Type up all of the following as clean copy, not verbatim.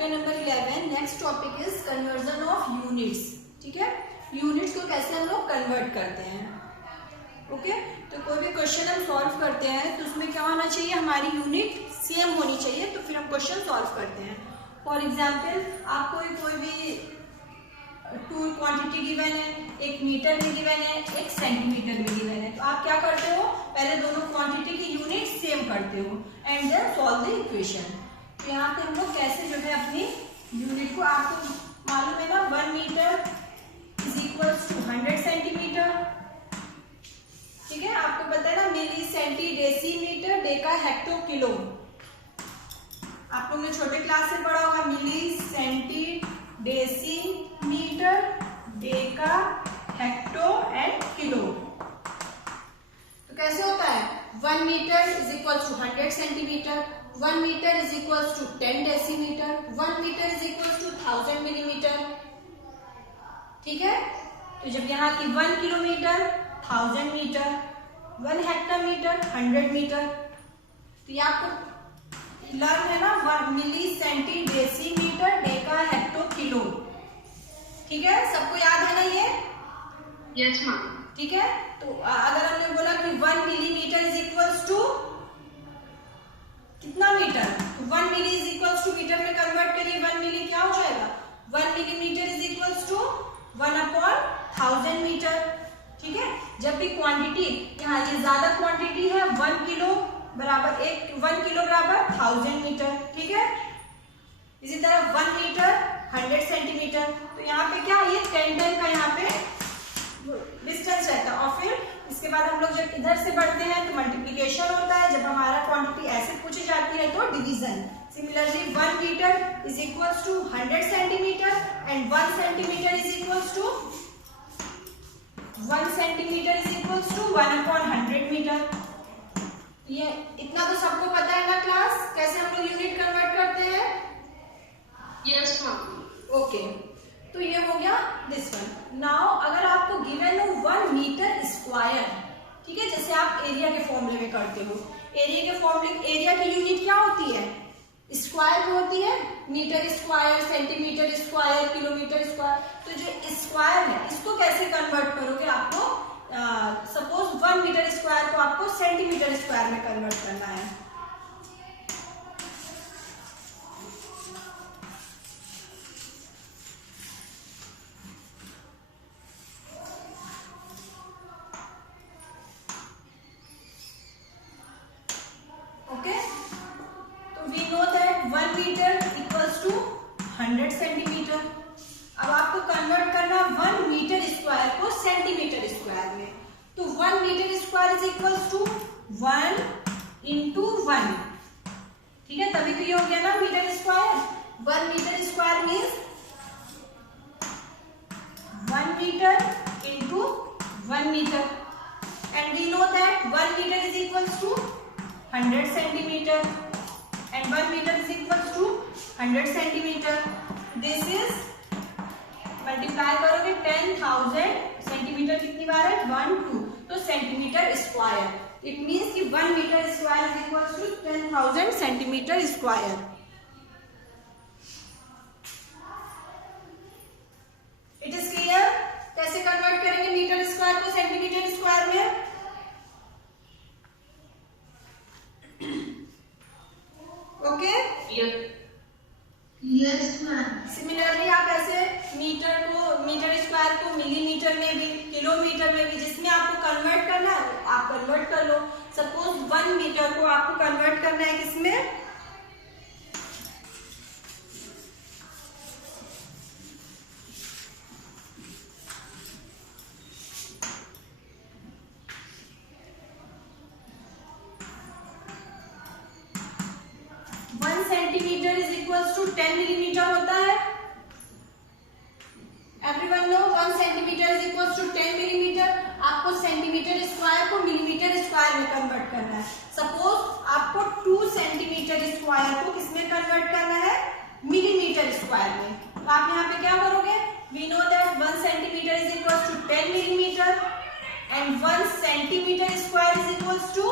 Chapter number 11। Next topic is conversion of units. ठीक है, units को कैसे हम लोग कन्वर्ट करते हैं। ओके, तो कोई भी क्वेश्चन हम सॉल्व करते हैं तो उसमें क्या होना चाहिए, हमारी यूनिट सेम होनी चाहिए, तो फिर हम क्वेश्चन सॉल्व करते हैं। फॉर एग्जाम्पल, आपको कोई भी टू क्वांटिटी गिवन है, एक मीटर में गिवन है, एक सेंटीमीटर में गिवन है, तो आप क्या करते हो, पहले दोनों क्वांटिटी की यूनिट सेम करते हो and then solve the equation. तो यहाँ पे हम लोग कैसे जो है अपनी यूनिट को, आपको मालूम है ना, 1 metre is equal to 100 centimetre. ठीक है, आपको पता है ना, milli centi decimetre deca hecto kilo. आप लोग ने छोटे क्लास से पढ़ा होगा, milli centi decimetre deca hecto and kilo. तो कैसे होता है, 1 metre is equal to 100 centimetre, 1 metre is equal to 10 decimetre, 1 metre is equal to 1000 millimetre. ठीक है, तो जब यहाँ की 1 किलोमीटर 1000 मीटर, 1 हेक्टोमीटर 100 मीटर, तो ये आपको लर्न है ना, 1 milli centi decimetre deca hecto kilo. ठीक है, सबको याद है ना ये? Yes ma'am. ठीक है, तो अगर हमने बोला कि 1 मिलीमीटर इज इक्वल्स टू कितना मीटर, तो 1 milli is equals to metre में कन्वर्ट करिए, 1 मिली क्या हो जाएगा, 1 millimetre is equals to 1/1000 metre. ठीक है, जब भी क्वांटिटी, यहाँ ये ज्यादा क्वांटिटी है, 1 किलो बराबर 1 किलो बराबर 1000 मीटर। ठीक है, इसी तरह 1 मीटर 100 सेंटीमीटर, तो यहाँ पे क्या, ये 10 टाइम का यहाँ पे डिस्टेंस रहता है। और फिर इसके बाद हम लोग जब इधर से बढ़ते हैं तो मल्टीप्लिकेशन होता है, जब हमारा क्वांटिटी ऐसे पूछी जाती है तो division. Similarly 1 metre is equals to 100 centimetre and 1 centimetre is equals to 1 centimetre is equals to 1/100 metre. ये इतना तो सबको पता है ना क्लास, कैसे हम लोग यूनिट कन्वर्ट करते हैं। Yes ma'am. ओके, तो ये हो गया दिस वन। नाउ अगर आपको गिवन हो 1 मीटर स्क्वायर, ठीक है, जैसे आप एरिया के फॉर्मूले में करते हो, एरिया के फॉर्मूले, एरिया की यूनिट क्या होती है, स्क्वायर में होती है, metre square, centimetre square, kilometre square. तो जो स्क्वायर है इसको कैसे कन्वर्ट करोगे, आपको सपोज 1 मीटर स्क्वायर को आपको सेंटीमीटर स्क्वायर में कन्वर्ट करना है। ओके, तो we know that 1 metre equals to 100 centimetre. अब आपको कन्वर्ट करना 1 मीटर स्क्वायर को सेंटीमीटर स्क्वायर में, तो 1 metre square is equals to 1 into 1। ठीक है, तभी तो ये हो गया ना metre square. 1 metre square means 1 metre into 1 metre, and we know that 1 metre is equals to 100 centimetre and 1 metre is equals to 100 centimetre. This is multiply करोगे 10,000 centimetre कितनी बार है, 1 2, तो सेंटीमीटर स्क्वायर। इट मीन्स कि 1 metre square is equals to 10,000 centimetre square. It is clear, कैसे convert करेंगे metre square को centimetre square में। Okay, yes ma'am. Similarly आप ऐसे मीटर स्क्वायर को मिलीमीटर में भी, किलोमीटर में भी, जिसमें आपको कन्वर्ट करना है आप कन्वर्ट कर लो। सपोज 1 मीटर को आपको कन्वर्ट करना है किसमें, centimetre is equals to 10 millimetre होता है। Everyone know 1 centimetre is equals to 10 millimetre. आपको सेंटीमीटर स्क्वायर को मिलीमीटर स्क्वायर में कन्वर्ट करना है। सपोज आपको 2 सेंटीमीटर स्क्वायर को किसमें कन्वर्ट करना है, मिलीमीटर स्क्वायर में, तो आप यहाँ पे क्या करोगे, we know that 1 centimetre is equals to 10 millimetre and 1 centimetre square is equals to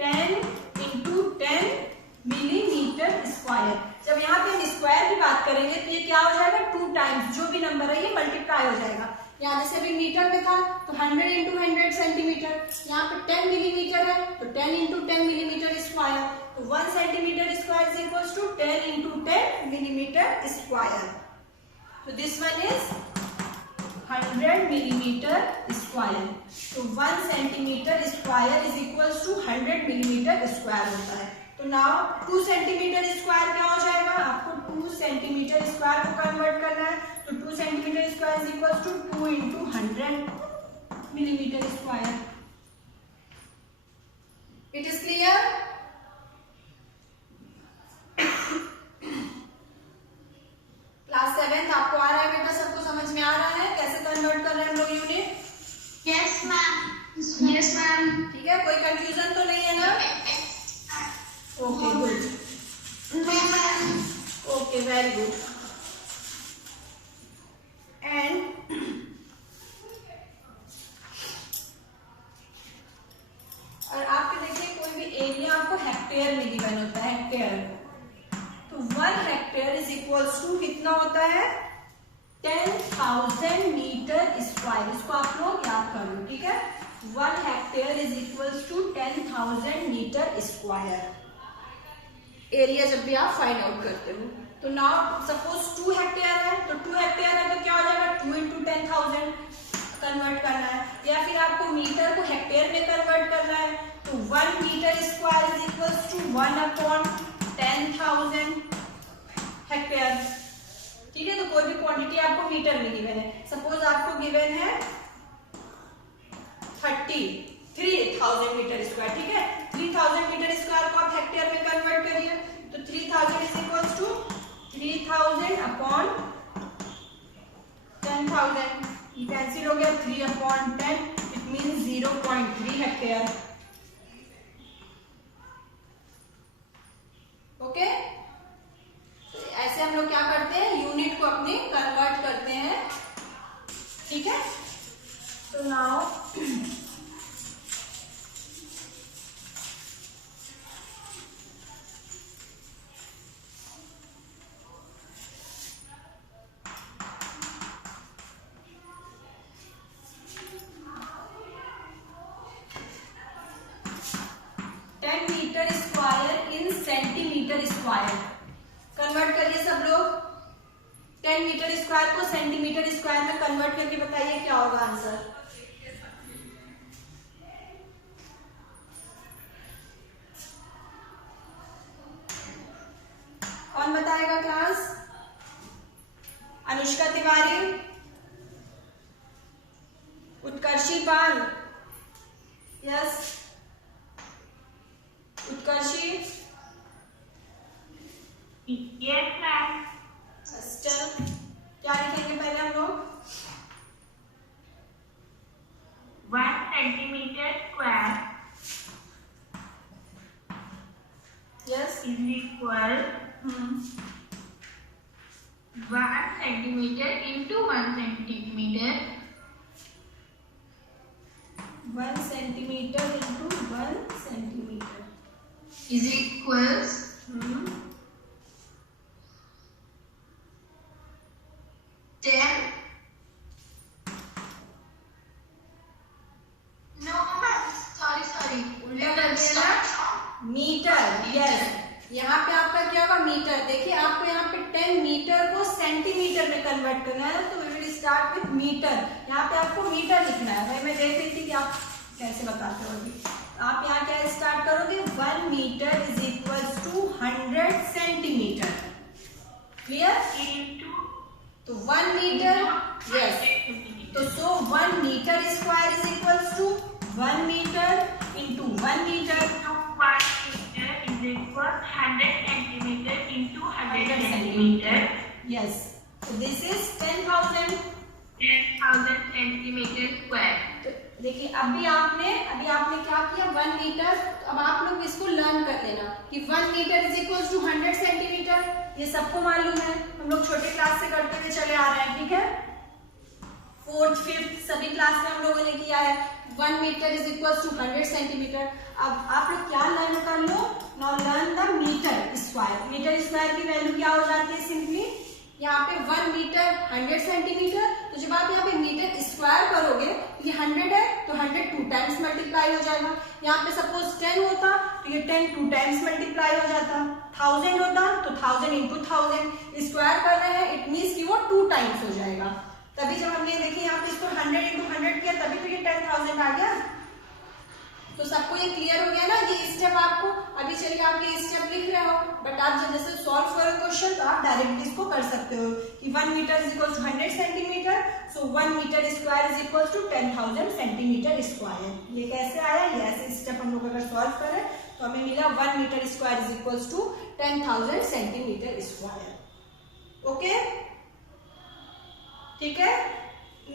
10 into 10 millimetre millimetre square. जब यहाँ पे हम स्क्वायर की बात करेंगे तो ये क्या हो जाएगा, 2 टाइम्स जो भी नंबर है ये मल्टीप्लाई हो जाएगा। यहाँ जैसे अभी मीटर में था तो 100 इंटू 100 सेंटीमीटर, यहाँ पे 10 मिलीमीटर है तो 10 इंटू 10 मिलीमीटर स्क्वायर, तो 1 centimetre square is equal to 10 into 10 millimetre square. तो this one is 100 millimetre square. तो 1 centimetre square is equal to 100 millimetre square होता है। तो नाउ 2 सेंटीमीटर स्क्वायर क्या हो जाएगा, आपको 2 सेंटीमीटर स्क्वायर को कन्वर्ट करना है, तो 2 centimetre square is equal to 2 into 100 millimetre square. It is clear? Class 7th आपको आ रहा है बेटा, सबको समझ में आ रहा है कैसे कन्वर्ट कर रहे हैं हम लोग unit? Yes ma'am. Yes ma'am. ठीक है, कोई कंफ्यूजन तो नहीं है ना? Okay good, okay very good. And और आपके देखिए कोई भी एरिया आपको हेक्टेयर में गिवन होता है, हेक्टेयर, तो 1 हेक्टेयर इज इक्वल्स टू कितना होता है, 10,000 मीटर स्क्वायर। इसको आप लोग याद कर लो, ठीक है। 1 hectare is equals to 10,000 metre square area जब भी आप फाइंड आउट करते हो। तो नाउ सपोज 2 हेक्टेयर है, तो 2 हेक्टेयर है तो क्या हो जाएगा, 2 इंटू 10,000 कन्वर्ट करना है, या फिर आपको मीटर को हेक्टेयर में कन्वर्ट करना है, तो 1 metre square is equals to 1 upon 10,000 hectare. ठीक है, तो कोई भी क्वांटिटी आपको मीटर में गिवन है, सपोज आपको गिवन है 3,000 मीटर स्क्वायर, ठीक है। 3,000 मीटर स्क्वायर को आप हेक्टेयर में कन्वर्ट करिए, तो 3,000 is equals to 3,000 upon 10,000, cancel हो गया, 3 upon 10 it mean 0.3 hectare. Okay, ऐसे हम लोग क्या करते हैं, यूनिट को अपने कन्वर्ट करते हैं, ठीक है। तो now metre square in centimetre square convert करिए सब लोग। 10 मीटर स्क्वायर को सेंटीमीटर स्क्वायर में कन्वर्ट करके बताइए क्या होगा आंसर। कौन बताएगा class? Anushka Tiwari, Utkarshi Pal, yes Utkarshi, yes ma'am. अस्टल, क्या लिखेंगे पहले हम लोग? 1 centimetre square yes is equal 1 centimetre into 1 centimetre 1 centimetre into 1 centimetre is equals 10 no ma'am sorry उल्टा कर दिया ना, मीटर, यस। यहाँ पे आपका क्या होगा, मीटर। देखिए आपको यहाँ पे 10 मीटर को सेंटीमीटर में कन्वर्ट करना है, तो we will start with metre. यहाँ पे आपको मीटर लिखना है। भाई मैं देख रही थी कि आप कैसे बताते हो अभी। आप यहाँ क्या स्टार्ट करोगे, 1 metre is equal to 100 centimetre, clear. तो 1 मीटर, यस, तो so 1 metre square is equal to 1 metre into 1 metre 1 meter is equal 100 centimeter into 100 centimeter. Yes, so this is 10,000 centimeter square. तो देखिए अभी आपने क्या किया, 1 मीटर। तो अब आप लोग इसको लर्न कर लेना कि 1 metre is equal to 100 centimetre. ये सबको मालूम है, हम लोग छोटे क्लास से करते हुए चले आ रहे हैं, ठीक है। 4th 5th सभी क्लास में हम लोगों ने किया है। 1 metre is equal to 100 centimetre. अब आप लोग क्या लर्न कर लो, now learn the metre square. Metre square की वैल्यू क्या हो जाती है सिंपली, यहाँ पे 1 मीटर 100 सेंटीमीटर, तो जब आप यहाँ पे मीटर स्क्वायर करोगे, ये 100 है तो 100 2 टाइम्स मल्टीप्लाई हो जाएगा। यहाँ पे सपोज 10 होता तो ये 10 2 टाइम्स मल्टीप्लाई हो जाता, 1000 होता तो 1000 इंटू 1000, स्क्वायर कर रहे हैं इट मीन्स कि वो 2 टाइम्स हो जाएगा। तभी जब हमने देखिए यहाँ पे इसको 100 इंटू 100 किया तभी तो ये 10,000 आ गया। तो सबको ये क्लियर हो गया ना ये स्टेप आपको। अभी चलिए आप ये स्टेप लिख रहे हो, बट आप जब जैसे सॉल्व करो क्वेश्चन तो आप डायरेक्टली इसको कर सकते हो कि 1 metre is equal to 100 centimetre, so 1 metre square is equal to 10,000 centimetre square. ये कैसे आया, ये ऐसे स्टेप हम लोग अगर सॉल्व करें तो हमें मिला 1 metre square is equal to 10,000 centimetre square. Okay, ठीक है।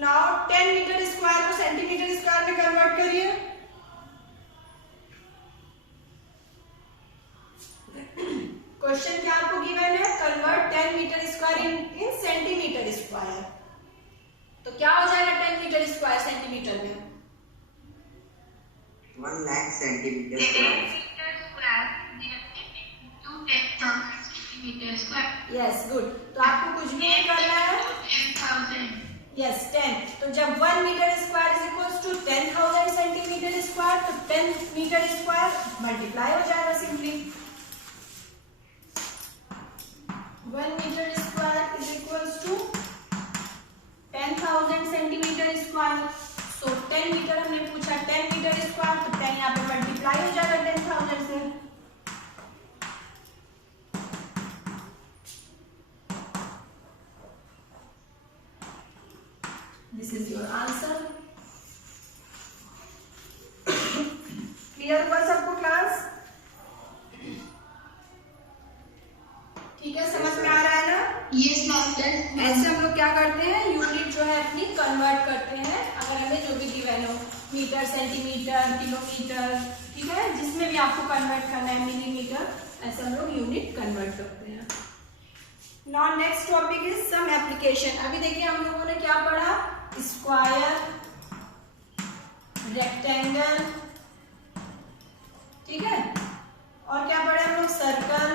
नाउ 10 मीटर स्क्वायर को सेंटीमीटर स्क्वायर में कन्वर्ट करिए। क्वेश्चन क्या आपको गिवन है, convert 10 metre square in centimetre square. तो क्या हो जाएगा 10 मीटर स्क्वायर सेंटीमीटर में, 1 lakh centimetre 10 square. meter square into 10,000 centimeter square. Yes good. तो आपको कुछ भी नहीं करना है, 10,000. यस 10। तो जब 1 metre square is equal to 10,000 centimetre square तो 10 मीटर स्क्वायर मल्टीप्लाई हो जाएगा simply. 1 metre square is equal to 10,000 centimetre square. So 10 metre हमने पूछा, 10 मीटर स्क्वायर तो 10 यहाँ पे मल्टीप्लाई हो जाएगा 10,000 से। This is your answer. Clear हुआ सबको क्लास? ठीक है, समझ में आ रहा है ना? Yes, master. ऐसे हम लोग क्या करते हैं, यूनिट जो है अपनी कन्वर्ट करते हैं, अगर हमें जो भी गिवन हो, मीटर सेंटीमीटर किलोमीटर, ठीक है, जिसमें भी आपको कन्वर्ट करना है मिलीमीटर, ऐसे हम लोग यूनिट कन्वर्ट करते हैं। Now next topic is some application. अभी देखिए हम लोगों ने क्या पढ़ा, स्क्वायर, रेक्टेंगल, ठीक है, और क्या पढ़ा हम लोग, सर्कल।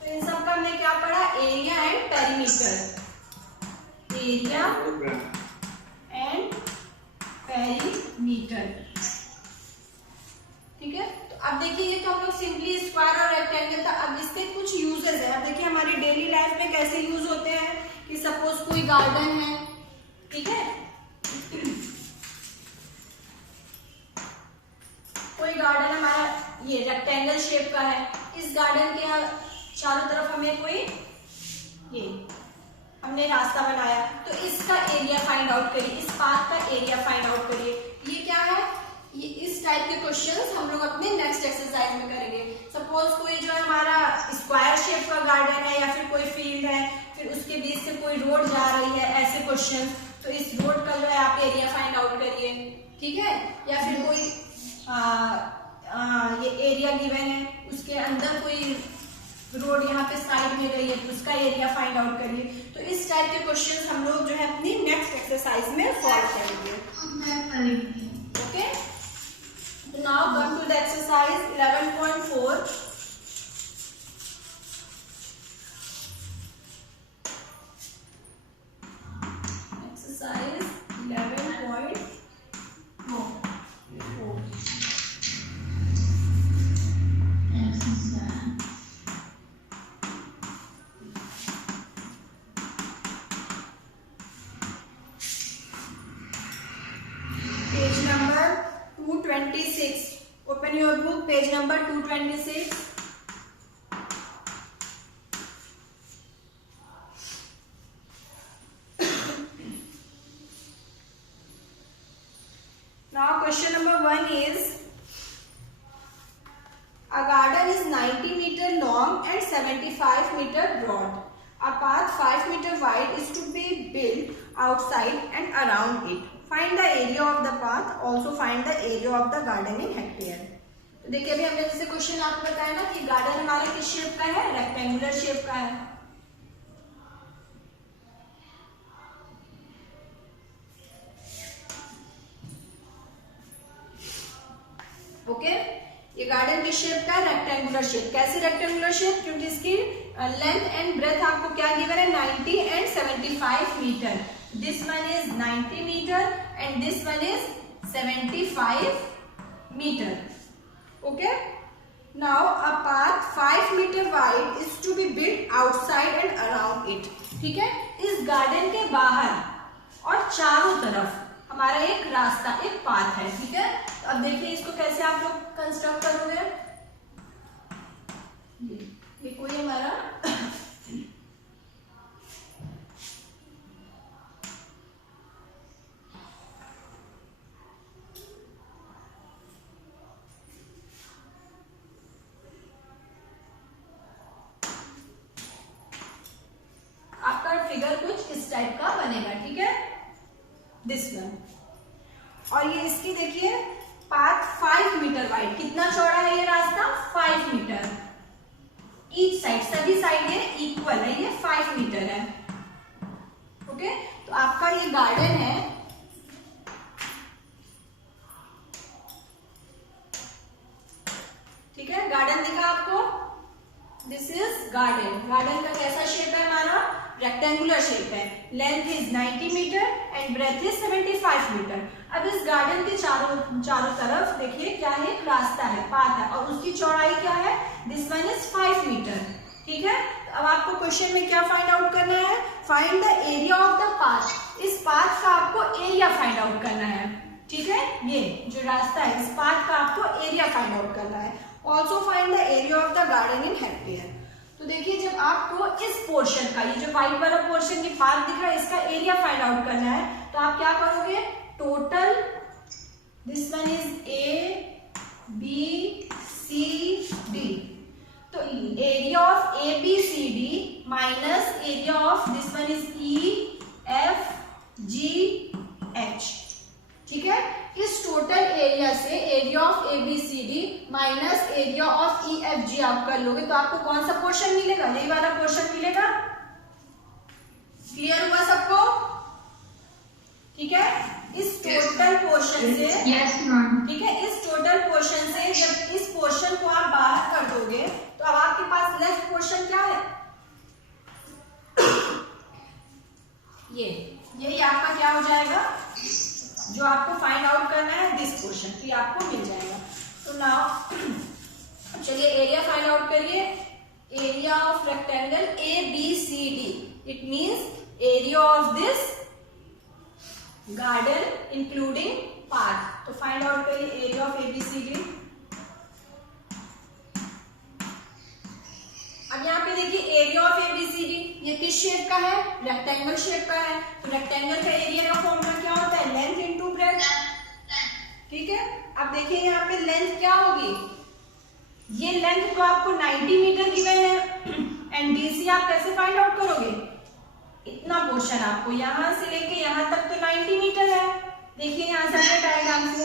तो इन सब का हमने क्या पढ़ा, area and perimeter, area and perimeter, ठीक है। तो अब देखिए ये तो हम लोग सिंपली स्क्वायर और रेक्टेंगल था। अब इसके कुछ यूजेस है। अब देखिए हमारी डेली लाइफ में कैसे यूज होते हैं कि सपोज कोई गार्डन है, ठीक है, कोई गार्डन हमारा ये रेक्टेंगल शेप का है, इस गार्डन के चारों तरफ हमें कोई ये हमने रास्ता बनाया, तो इसका एरिया फाइंड आउट करिए, इस पाथ का एरिया फाइंड आउट करिए। ये क्या है, ये इस टाइप के क्वेश्चंस हम लोग अपने नेक्स्ट एक्सरसाइज में करेंगे। सपोज कोई जो है हमारा स्क्वायर शेप का गार्डन है या फिर कोई फील्ड है, फिर उसके बीच से कोई रोड जा रही है, ऐसे क्वेश्चन, तो इस रोड का जो है आप एरिया फाइंड आउट करिए, ठीक है। या फिर कोई ये एरिया गिवन है, उसके अंदर कोई रोड यहाँ पे साइड में गई है तो उसका एरिया फाइंड आउट करिए। तो इस टाइप के क्वेश्चंस हम लोग जो है अपनी नेक्स्ट एक्सरसाइज में सॉल्व करेंगे। Okay, now come to the exercise 11.4। Exercise 11.4। Page number 226. Open your book, page number 226. Now question number 1 is, a garden is 90 meter long and 75 meter broad. A path 5 meter wide is to be built outside and around it. Find the area of the path. Also find the area of the garden in hectare. तो देखिए अभी हमने जैसे question आपको बताया ना कि garden हमारा किस शेप का है, रेक्टेंगुलर शेप का है। ओके, ये गार्डन की शेप का रेक्टेंगुलर शेप। कैसे रेक्टेंगुलर शेप? क्योंकि इसकी लेंथ एंड ब्रेथ आपको क्या गिवन है, 90 and 75 metre. This one is 90 metre and this one is 75 metre. Okay, now a path 5 metre wide is to be built outside and around it. ठीक है, इस garden के बाहर और चारों तरफ हमारा एक रास्ता, एक पाथ है। ठीक है, तो अब देखिए इसको कैसे आप लोग कंस्ट्रक्ट करोगे। ये कोई हमारा आपका फिगर कुछ इस टाइप का बनेगा। ठीक है, दिस वन। और ये इसकी देखिए पाथ 5 मीटर वाइड। कितना चौड़ा है ये रास्ता? 5 मीटर। ईच साइड, सभी साइड ये इक्वल है, ये 5 मीटर है। ओके, तो आपका ये गार्डन है। ठीक है, गार्डन दिखा आपको? This is garden. गार्डन का कैसा शेप है हमारा? रेक्टेंगुलर शेप है। Length is 90 metre and breadth is 75 metre. अब इस गार्डन के चारों तरफ देखिए क्या है, एक रास्ता है, पाथ है, और उसकी चौड़ाई क्या है? This one is 5 metre. ठीक है, अब आपको क्वेश्चन में क्या फाइंड आउट करना है? Find the area of the path. इस पाथ का आपको एरिया फाइंड आउट करना है। ठीक है, ये जो रास्ता है इस पाथ का आपको एरिया फाइंड आउट करना है। Also find the area of the garden in hectare. तो देखिए जब आपको इस पोर्शन का, ये जो व्हाइट वाला पोर्शन की पाथ दिख रहा है, इसका एरिया फाइंड आउट करना है, तो आप क्या करोगे? Total, this one is A B C D, तो area of A B C D minus area of this one is E F G H. ठीक है, इस टोटल एरिया से area of A B C D minus area of E F G आप कर लोगे तो आपको कौन सा पोर्शन मिलेगा? यही वाला पोर्शन मिलेगा। क्लियर हुआ सबको? ठीक है, इस टोटल पोर्शन से, यस मैम, ठीक है, इस टोटल पोर्शन से जब इस पोर्शन को आप बाहर कर दोगे तो अब आपके पास लेफ्ट पोर्शन क्या है? यही आपका क्या हो जाएगा? जो आपको फाइंड आउट करना है दिस पोर्शन, तो ये आपको मिल जाएगा। तो नाउ चलिए एरिया फाइंड आउट करिए। Area of rectangle A B C D, it means area of this garden including path. तो फाइंड आउट करिए area of A B C D. अब यहाँ पे देखिए area of A B C D, ये किस shape का है? रेक्टेंगल शेप का है। तो रेक्टेंगल का एरिया का फॉर्मूला क्या होता है? Length into breath. ठीक है, अब देखिए यहाँ पे लेंथ क्या होगी? ये लेंथ तो आपको 90 मीटर गिवन है एंड डीसी आप कैसे फाइंड आउट करोगे? इतना पोर्शन आपको यहां से लेके यहां तक तो 90 मीटर है। देखिए यहाँ से डायग्राम से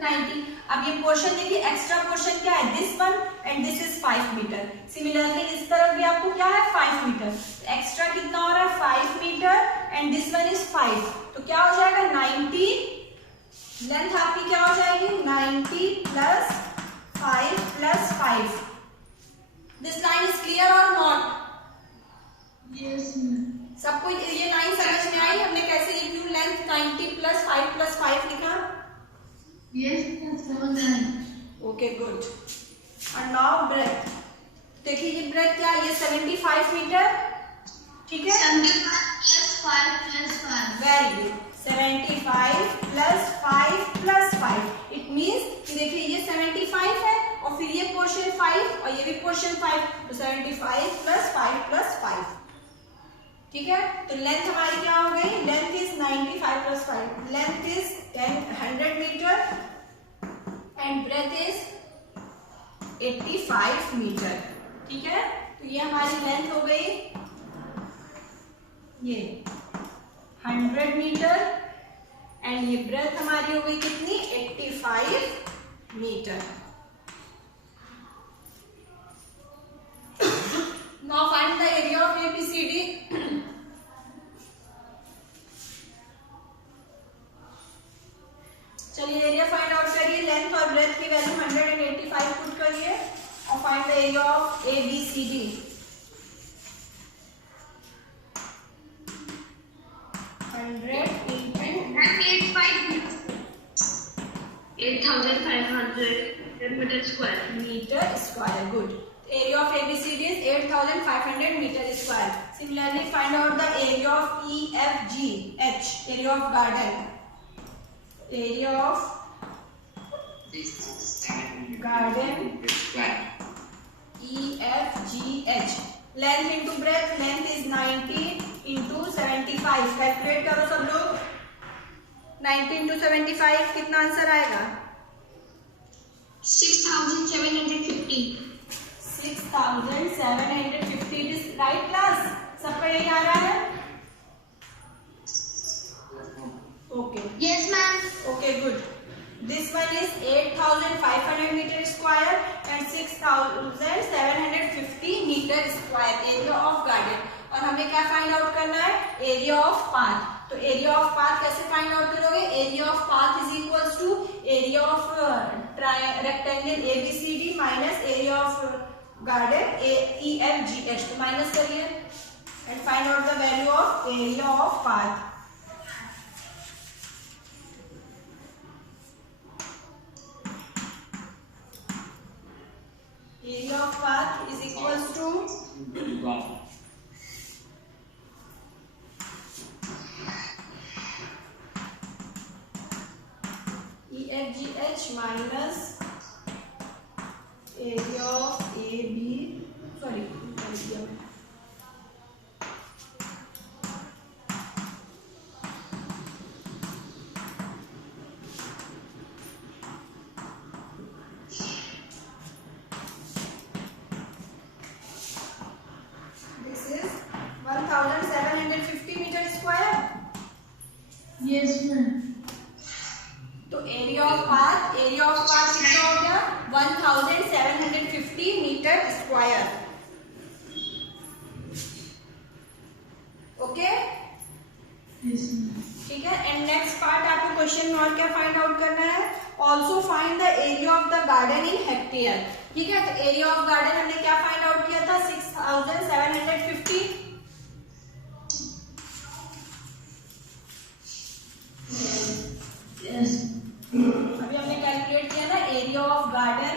90। अब ये पोर्शन देखिए, एक्स्ट्रा पोर्शन क्या है? This one and this is 5 metre. Similarly इस तरफ भी आपको क्या है? 5 मीटर। एक्स्ट्रा कितना हो रहा है? 5 metre and this one is 5। तो क्या हो जाएगा? 90। लेंथ आपकी क्या हो जाएगी? 90 plus 5 plus 5। This line is clear और नॉट? Yes ma'am. सबको ये लाइन समझ में आई? हमने कैसे लिखी? लेंथ 90 प्लस 5 प्लस 5 लिखा? यस मैम, समझ आई। Okay, good. और नाउ ब्रेथ। देखिए ये ब्रेथ क्या है? ये 75 मीटर। ठीक है, 75 plus 5 plus 5। Very good. 75 plus 5 plus 5, it means कि देखिए ये 75 है और फिर ये पोर्शन 5 और ये भी पोर्शन 5, तो 75 प्लस 5 प्लस 5। ठीक है, तो लेंथ हमारी क्या हो गई? Length is 95 plus 5, length is 100 metre and breadth is 85 metre. ठीक है, तो ये हमारी लेंथ हो गई ये 100 मीटर एंड ये ब्रेथ हमारी हो गई कितनी? 85 metre. Now find the area of ABCD. चलिए एरिया फाइंड आउट करिए। लेंथ और ब्रेथ की value 100 and the area of ABCD. 100 into 8,500 meter square. meter square. Good. Area of ABCD is 8,500 meter square. Similarly, find out the area of EFGH. Area of garden. Area of garden. EFGH. Length into breadth. Length is 90 into 75. Calculate करो सब लोग. 90 into 75 कितना answer आएगा? 6,750. 6,750. It is right class. सबका यही आ रहा है? Okay. Yes, ma'am. Okay, good. This one is 8,500 meter square and 6,750 meter square area of garden. और हमें क्या फाइंड आउट करना है? Area of path. तो एरिया ऑफ पाथ कैसे फाइंड आउट करोगे? Area of path is equals to area of rectangle ABCD minus area of garden EFGH. तो minus करिए and find out the value of area of path. Area of path is equals to EFGH minus area of AB. Sorry. This is 1,750 meter square. Yes, ma'am. तो area of path कितना हो गया? 1,750 metre square. Okay, ठीक है. And next part आपको question में और क्या फाइंड आउट करना है? Also find the area of the garden in hectare. ठीक है, तो एरिया ऑफ गार्डन हमने क्या फाइंड आउट किया था? 6,750. Yes. अभी हमने कैलकुलेट किया ना area of garden.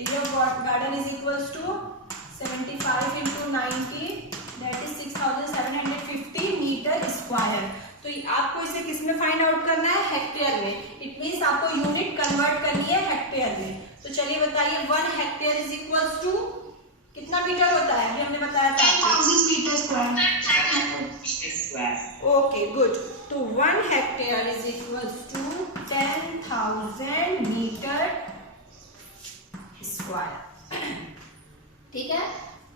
Area of garden is equals to 75 into 90 that is 6,750 metre square. तो आपको इसे किस में फाइंड आउट करना है? हेक्टेयर में. इट मींस आपको यूनिट कन्वर्ट करनी है हेक्टेयर में. तो चलिए बताइए 1 हेक्टेयर इज इक्वल्स टू कितना मीटर होता है? अभी हमने बताया था 10,000 meter square. Okay, good. तो 1 hectare is equals to 10,000 metre square. ठीक है.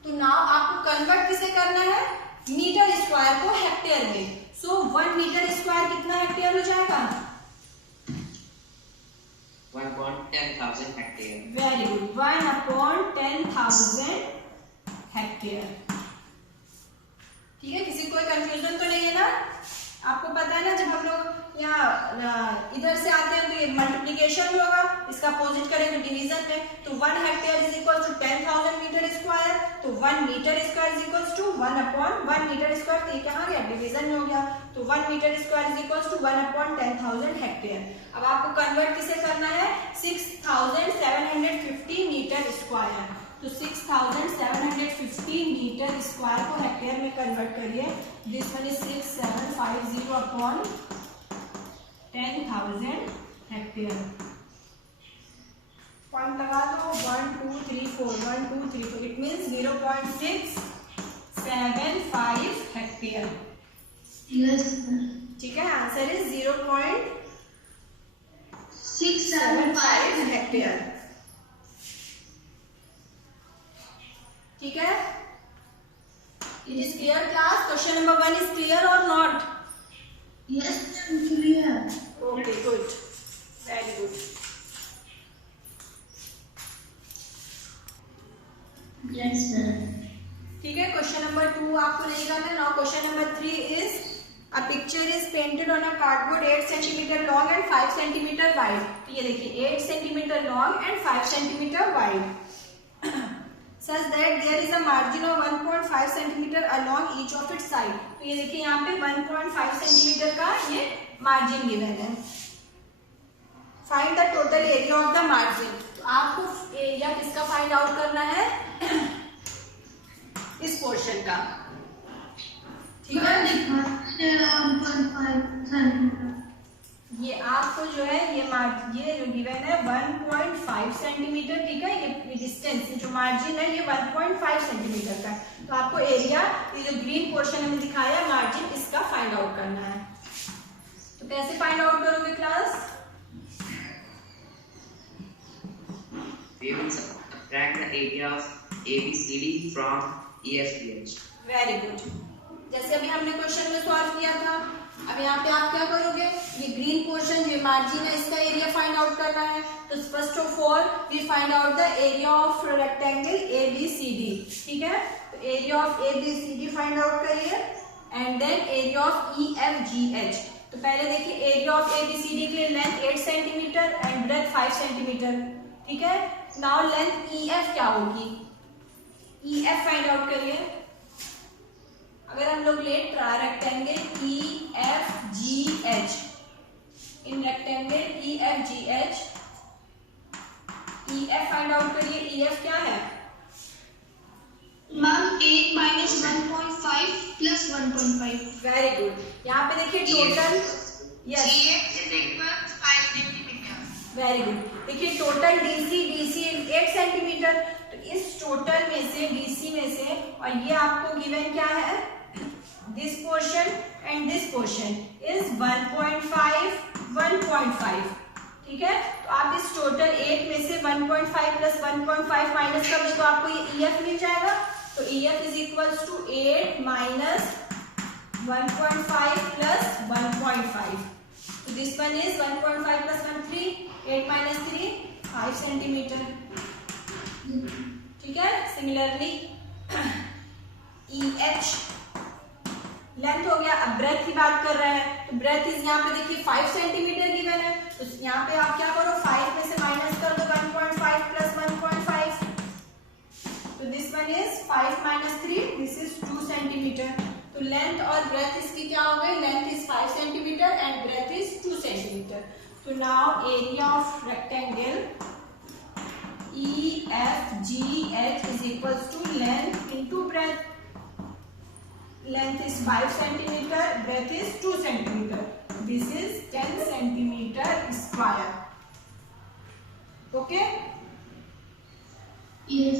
तो नाउ आपको कन्वर्ट किसे करना है? मीटर स्क्वायर को हेक्टेयर में. सो 1 मीटर स्क्वायर कितना हेक्टेयर हो जाएगा? 1/10,000 hectare. Very good. 1/10,000 हेक्टेयर. ठीक है, किसी कोई कंफ्यूजन तो नहीं है ना? आपको पता है ना, जब हम लोग यहाँ इधर से आते हैं तो ये मल्टीप्लीकेशन में होगा, इसका अपोजिट करेंगे डिवीजन में. तो 1 hectare is equal to 10,000 metre square. तो 1 metre square is equal to 1/1 metre square. तो ये कहाँ गया? डिवीजन में हो गया. तो 1 metre square is equal to 1/10,000 hectare. अब आपको कन्वर्ट किसे करना है? 6,750 मीटर स्क्वायर. तो 6,750 मीटर स्क्वायर को हेक्टेयर में कन्वर्ट करिए. This one is 6,750/10,000 hectare. Point लगा दो. 1 2 3 4 1 2 3 4. It means 0.675 hectare. Yes. ठीक है, आंसर इज 0.675 हेक्टेयर. ठीक है. It is clear class? Question number 1 is clear और not? Yes, ma'am. Clear. Okay, good. Very good. Yes, ma'am. ठीक है. क्वेश्चन नंबर 2 आपको नहीं करना. Now question number 3 is A picture is painted on a cardboard 8 centimeter long and 5 centimeter wide. तो ये देखिए 8 centimeter long and 5 centimeter wide. Such that there is a margin of 1.5 centimeter along each of its side. तो ये देखिए यहाँ पे 1.5 centimeter का ये margin given है. Find the total area of the margin. तो आपको एरिया किसका फाइंड आउट करना है? इस पोर्शन का. ठीक है, ये आपको जो है ये जो गिवन है 1.5 सेंटीमीटर. ठीक है, ये डिस्टेंस जो मार्जिन है ये 1.5 सेंटीमीटर का है. तो आपको एरिया ये जो ग्रीन पोर्शन हमें दिखाया है मार्जिन, इसका फाइंड आउट करना है. तो कैसे फाइंड आउट करोगे class? We will subtract the area of ABCD from EFGH. Very good. जैसे अभी हमने क्वेश्चन में सॉल्व किया था, अब यहाँ पे आप क्या करोगे? ये ग्रीन पोर्शन जो मार्जिन है इसका एरिया फाइंड आउट करना है. तो first of all we find out the area of rectangle ABCD. ठीक है, तो area of ABCD find out करिए and then area of EFGH. तो पहले देखिए एरिया ऑफ ABCD के लिए length 8 centimetre and breadth 5 centimetre. ठीक है, नाउ लेंथ EF क्या होगी? EF फाइंड आउट करिए. अगर हम लोग ले rectangle EFGH, in rectangle EFGH, EF find out करिए. EF क्या है? Ma'am 8 minus 1.5 plus 1.5. Very good. यहाँ पे देखिए टोटल. Yes, very good. देखिए टोटल DC 8 सेंटीमीटर. तो इस टोटल में से DC में से, और ये आपको गिवन क्या है? This portion and this portion is 1.5 1.5. ठीक है, तो आप इस टोटल 8 में से 1.5 प्लस 1.5 माइनस कर दो तो आपको ये EF मिल जाएगा. तो EF is equals to 8 minus 1.5 plus 1.5. तो this one is 1.5 plus 1 3, 8 minus 3 5 centimetre. ठीक है, सिमिलरली EH लेंथ हो गया. अब ब्रेथ की बात कर रहे हैं, तो ब्रेथ इज यहाँ पे देखिए 5 सेंटीमीटर गिवन है. तो यहाँ पे आप क्या करो? 5 में से माइनस कर दो 1.5 प्लस 1.5. तो this one is 5 minus 3, this is 2 centimetre. तो लेंथ और ब्रेथ इसकी क्या हो गई? Length is 5 centimetre and breadth is 2 centimetre. तो now area of rectangle EFGH is equals to length into breadth. Length is 5 centimeter, breadth is 2 centimeter. This is 10 centimeter square. Okay? Yes.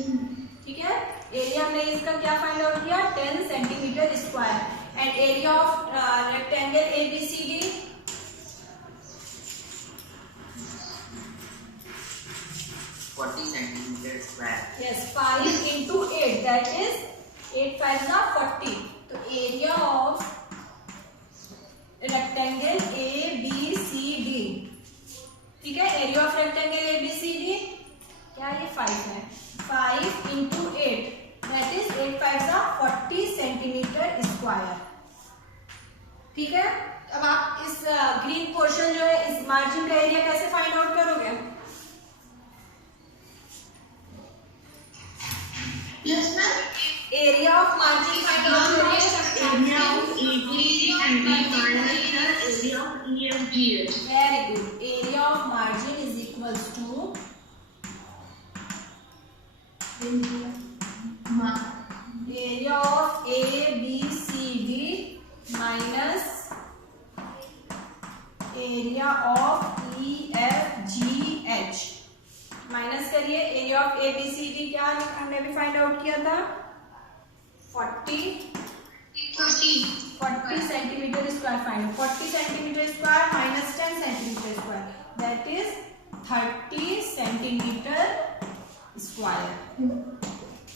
ठीक है, area हमने इसका क्या find out किया? 10 centimetre square. And area of rectangle ABCD 40 centimeter square. yes 5 into 8, that is 8 5 ना 40. तो area of rectangle ABCD. ठीक है, एरिया ऑफ रेक्टेंगल ABCD क्या ये 5 है. 5 into 8, that is 8 5 ना 40 सेंटीमीटर स्क्वायर. ठीक है, अब आप इस ग्रीन पोर्शन जो है इस मार्जिन का एरिया कैसे फाइंड आउट करोगे? Yes, ma'am. Area of margin find out करिए. Area of ABC and B minus the area of EFGH. Very good. Area of margin is equals to area of ABCD minus area of EFGH. Minus करिए. Area of ABCD क्या हमने भी find out किया था? 40 centimetre square find. 40 centimetre square minus 10 centimetre square, that is 30 centimetre square.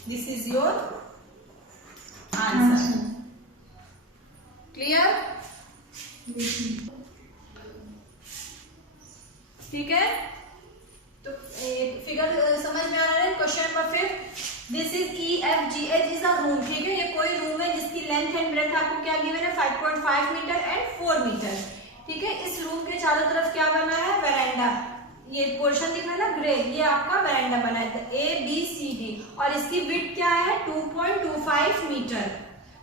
This is your answer. Clear? ठीक है, तो figure समझ में आ रहा है? Question number 5 this is EFGH is a room, ठीक है। ये कोई रूम है जिसकी लेंथ एंड ब्रेथ आपको क्या गिवन है 5.5 मीटर एंड 4 मीटर, ठीक है। इस रूम के चारों तरफ क्या बना है, वेरांडा। ये पोर्शन दिखा ना ग्रे, ये आपका वेरांडा बना है ABCD, और इसकी विड्थ क्या है 2.25 मीटर।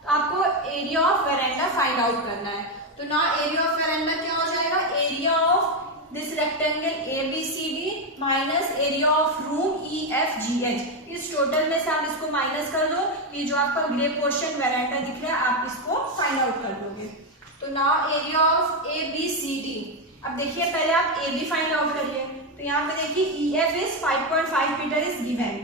तो आपको area of veranda find out करना है। तो ना एरिया ऑफ वेरांडा क्या हो जाएगा, area of this rectangle ABCD minus area of room EFGH। इस टोटल में से आप इसको माइनस कर दो, ये जो आपका ग्रे पोर्शन वेरांडा दिख रहा है आप इसको फाइंड आउट कर दोगे। तो नाउ एरिया ऑफ ABCD, अब देखिए पहले आप AB फाइंड आउट करिए। तो यहाँ पे देखिए EF is 5.5 metre is given,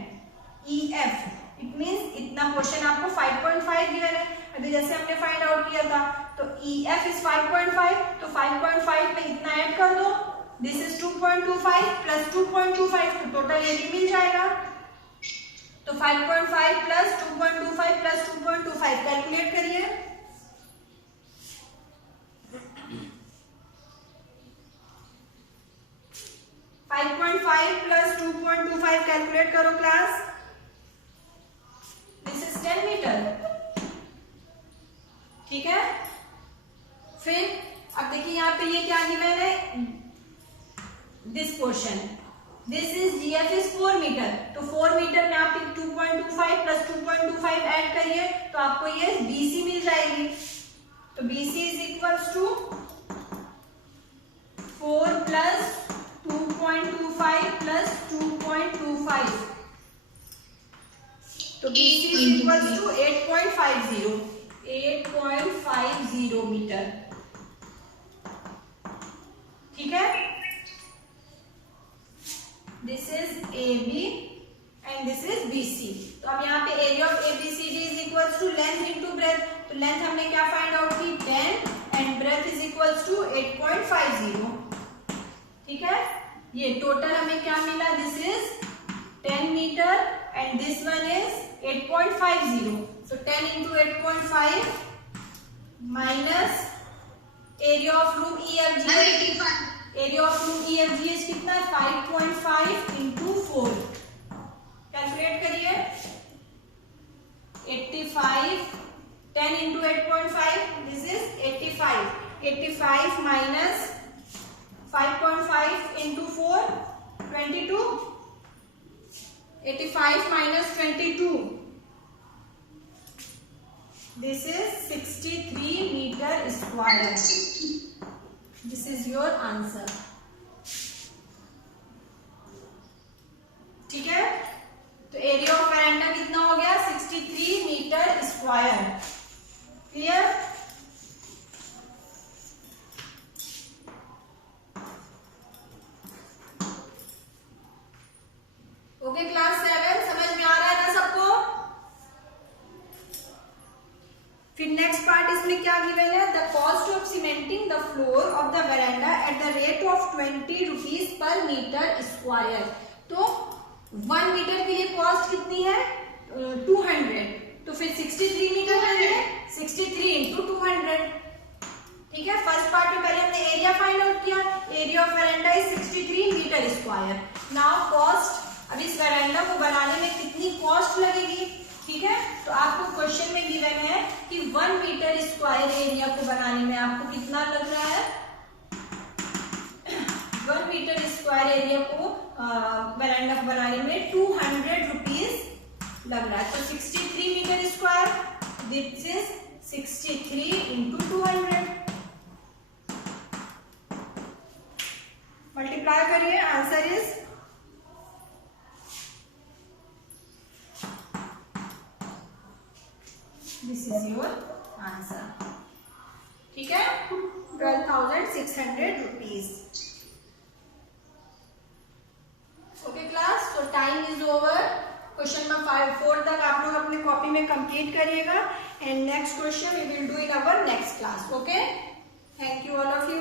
EF it means इतना पोर्शन आपको 5.5 गिवन है। अभी जैसे हमने फाइंड आउट किया था, तो EF इज 5.5, तो 5.5 में इतना ऐड कर दो, दिस इज 2.25 प्लस 2.25, तो टोटल AB मिल जाएगा। तो 5.5 प्लस 2.25 प्लस 2.25 कैलकुलेट करिए। 5.5 प्लस 2.25 कैलकुलेट करो क्लास, दिस इज 10 मीटर, ठीक है। फिर अब देखिए यहाँ पे ये क्या गिवन है, this portion, this is GF is 4 metre, तो 4 मीटर में आप 2.25 प्लस 2.25 ऐड करिए तो आपको ये BC मिल जाएगी। तो BC is equals to 4 plus 2.25 plus 2.25, तो BC is equals to 8.50 metre, ठीक है। This is AB and this is BC। तो अब यहाँ पे area of ABCD is equals to length into breadth. तो लेंथ हमने क्या फाइंड आउट की 10 and breadth is equals to 8.50, ठीक है। ये टोटल हमें क्या मिला, this is 10 metre and this one is 8.50। so 10 into 8.5 minus area of room EFGH, area of room EFGH कितना है 5.5 into 4, कैलकुलेट करिए। 85, 10 into 8.5 this is 85 minus 5.5 into 4 22, 85 minus 22, this is 63 meter square, this is your answer, ठीक है। तो area of veranda कितना हो गया 63 metre square, clear. Okay class 7 समझ में आ रहा है ना सबको। फिर नेक्स्ट पार्ट इसमें क्या गिवन है, the cost of cementing the floor of the verandah at the rate of 20 rupees per metre square. तो 1 मीटर के लिए कॉस्ट कितनी है 200, तो फिर 63 मीटर के लिए 63 into 200, ठीक है। फर्स्ट पार्ट में पहले हमने एरिया फाइंड आउट किया, area of verandah is 63 metre square. Now cost, अब इस वेरांडा को बनाने में कितनी कॉस्ट लगेगी, ठीक है। तो आपको क्वेश्चन में गिवन है कि 1 मीटर स्क्वायर एरिया को बनाने में आपको कितना लग रहा है, 1 मीटर स्क्वायर एरिया को वेरांडा को बनाने में 200 रुपीज लग रहा है। तो 63 metre square, this is 63 into 200, multiply करिए, answer is this is your answer, ठीक है 12,600 रुपीज। ओके क्लास, तो time is over. Question number 4 तक आप लोग अपने कॉपी में कंप्लीट करिएगा and next question we will do in our next class. Okay, thank you all of you.